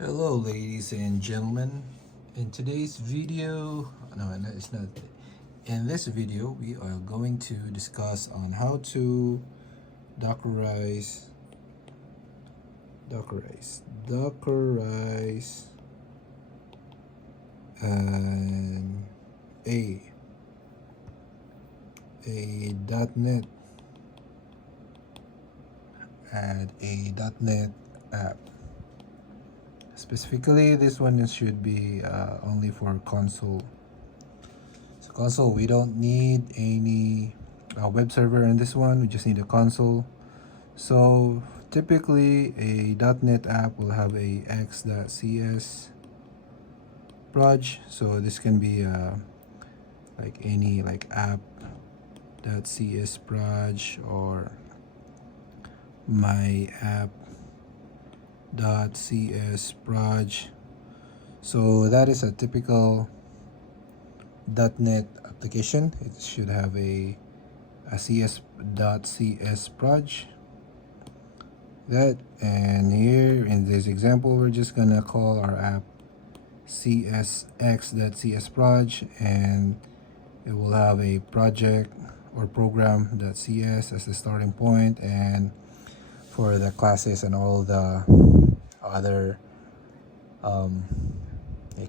Hello, ladies and gentlemen. In today's video, no, it's not. In this video, we are going to discuss on how to Dockerize, Dockerize, and a .NET and a .NET app. Specifically, this one should be only for console. So console, we don't need any web server in this one. We just need a console. So typically, a .NET app will have a x.cs proj. So this can be like any like app.cs proj or my app.cs proj. So that is a typical .NET application. It should have a cs.cs proj. That, and here in this example, we're just gonna call our app csx.cs proj, and it will have a project or program.cs as the starting point, and for the classes and all the other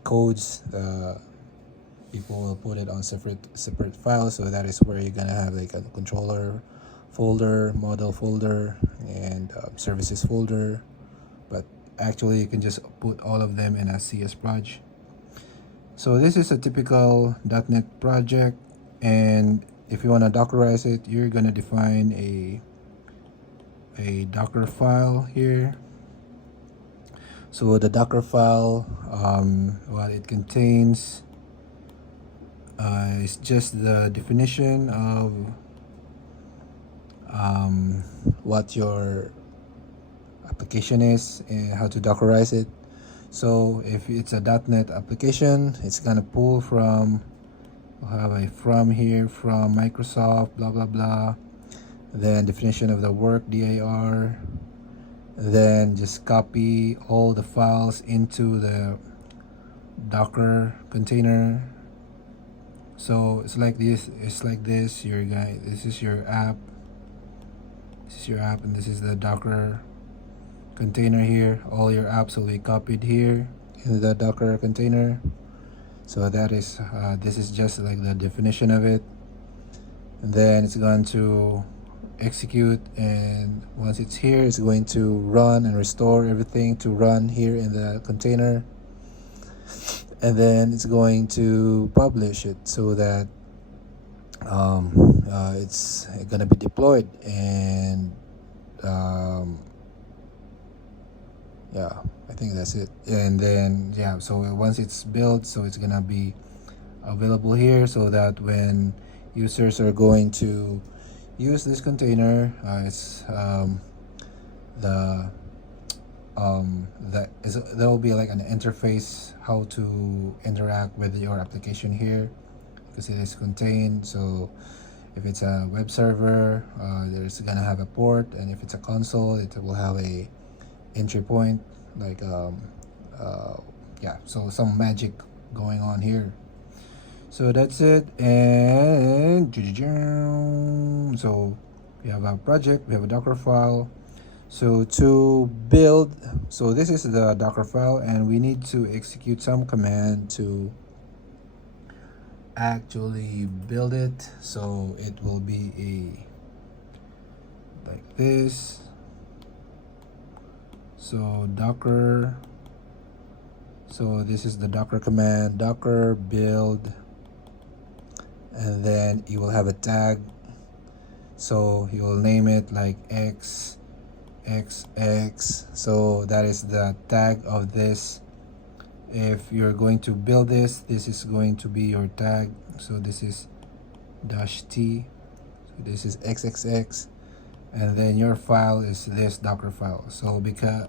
codes, people will put it on separate files. So that is where you're gonna have like a controller folder, model folder, and services folder. But actually, you can just put all of them in a CS proj. So this is a typical .NET project, and if you want to Dockerize it, you're gonna define a Docker file here. So the Docker file, what it contains is just the definition of what your application is and how to Dockerize it. So if it's a .NET application, it's gonna pull from, we'll have a from here, from Microsoft, blah blah blah, then definition of the work, dir, then just copy all the files into the Docker container. So it's like this, this is your app, and this is the Docker container here. All your apps will be copied here in the Docker container. So that is this is just like the definition of it, and then it's going to execute, and once it's here, it's going to run and restore everything to run here in the container, and then it's going to publish it so that it's gonna be deployed. And yeah, I think that's it. And then so once it's built, so it's gonna be available here, so that when users are going to use this container, it's there will be like an interface how to interact with your application here, because it is contained. So if it's a web server, there's gonna have a port, and if it's a console, it will have a entry point, like so some magic going on here. So that's it. And so we have a project, we have a Docker file. So to build, so this is the Docker file, and we need to execute some command to actually build it. So it will be like this. So Docker, so this is the Docker command, Docker build, and then you will have a tag. So you will name it like xxx. So that is the tag of this. If you're going to build this is going to be your tag. So this is -t, so this is xxx, and then your file is this Docker file. So because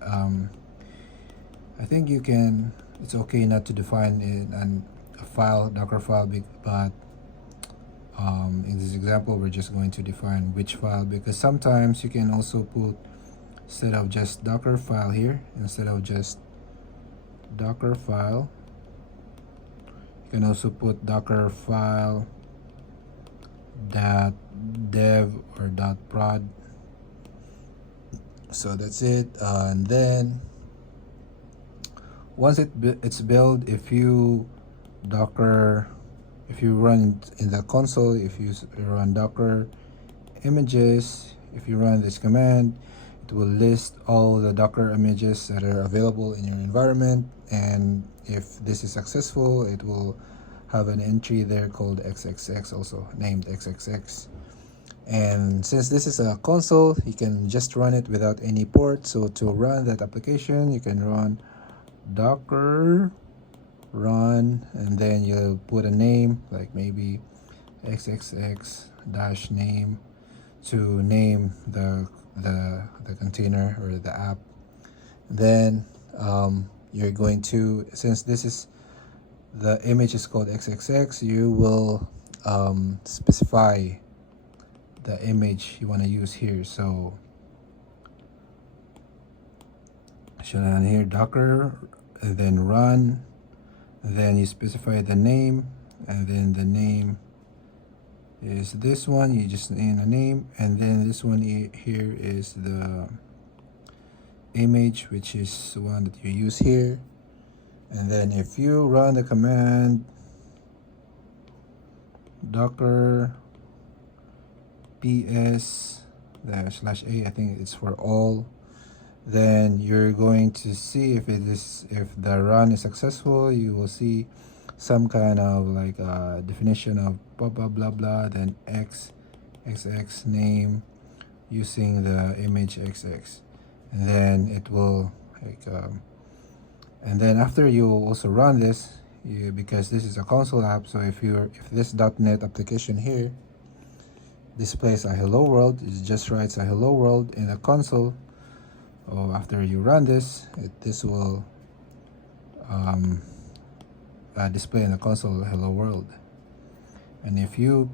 I think you can, it's okay not to define a file, Docker file, but in this example, we're just going to define which file, because sometimes you can also put, instead of just Docker file here, instead of just Docker file. You can also put Docker file .dev or .prod. So that's it. And then once it's built, if you Docker, if you run in the console, if you run Docker images, if you run this command, it will list all the Docker images that are available in your environment. And if this is successful, it will have an entry there called XXX, also named XXX. And since this is a console, you can just run it without any port. So to run that application, you can run Docker run, and then you'll put a name like maybe XXX dash name to name the container or the app. Then you're going to, since this is the image is called XXX, you will specify the image you want to use here. So show down here Docker, and then run, and then you specify the name, and then the name is this one. You just name a name, and then this one here is the image, which is the one that you use here. And then if you run the command docker ps /a, I think it's for all, then you're going to see if the run is successful. You will see some kind of like definition of blah blah blah blah, then xxx name using the image xx, and then it will like and then after you also run this, because this is a console app, so if this .NET application here displays a hello world, it just writes a hello world in the console. After you run this, this will display in the console hello world. And if you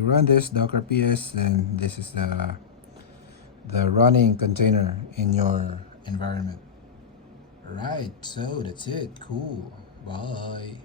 run this docker ps, then this is the running container in your environment. Right, so that's it. Cool. Bye.